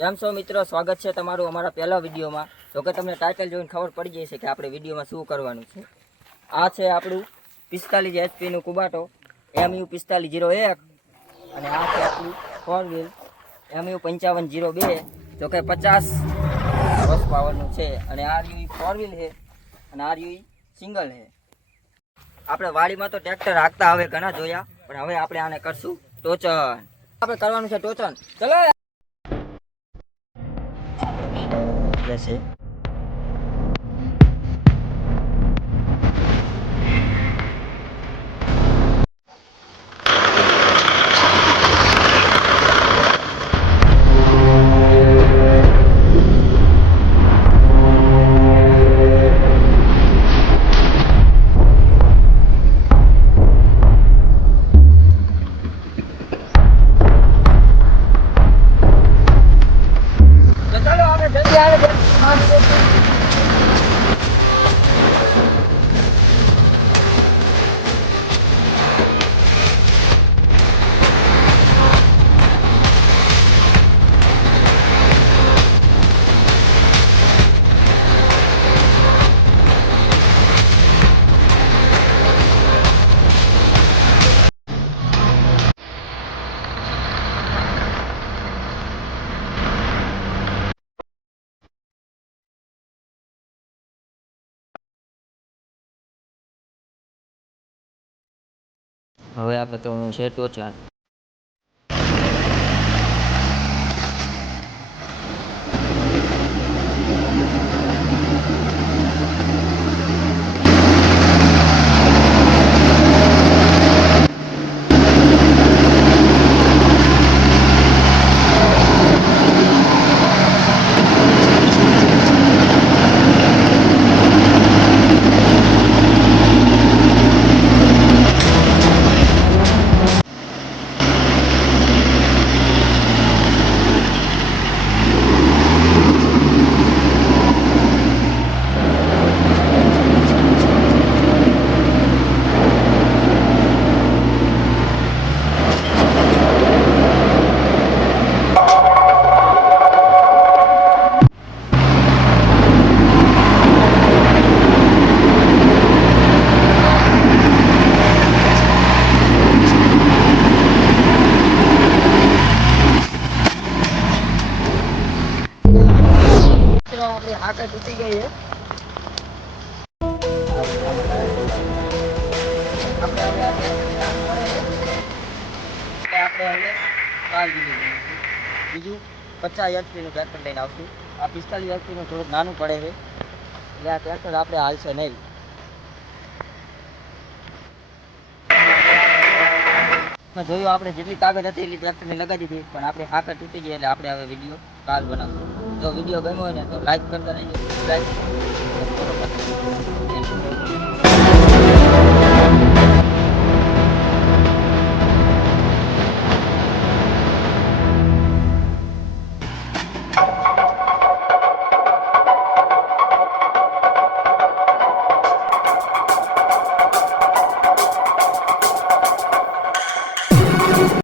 કેમ છો મિત્રો, સ્વાગત છે તમારું અમારા પહેલા વિડીયોમાં. જો કે તમને ટાઇટલ જોઈને ખબર પડી જશે કે આપણે વિડીયોમાં શું કરવાનું છે. આ છે આપણું 45 HP કુબાટો MU 4501 અને આ છે આપણું 4 વ્હીલ MU 5502. જો કે 50 હોર્સ પાવરનું છે અને આ રહ્યું 4 વ્હીલ છે અને આ રહ્યું સિંગલ છે. આપણે વાડીમાં તો ટ્રેક્ટર હાંકતા હવે ઘણા જોયા, પણ હવે આપણે આને કરશું ટોચન. આપણે કરવાનું છે ટોચન. ચલો રહેશે. હવે આપણે તો છે ટોચન. આપણી હાકર તૂટી ગઈ છે. બીજું 50 HP નું ટ્રેક્ટર લઈને આવશું. આ 45 HP નું થોડુંક નાનું પડે છે એટલે આ ટ્રેક્ટર આપણે હાલશે નહીં. જોયું આપણે જેટલી કાગળ હતી એટલી ટ્રેક્ટરને લગાવી દીધી, પણ આપણે હાકર તૂટી ગઈ એટલે આપણે હવે વિડીયો કાલ બનાવશું. જો વિડીયો ગમ્યો હોય ને તો લાઈક કરતા રહેજો.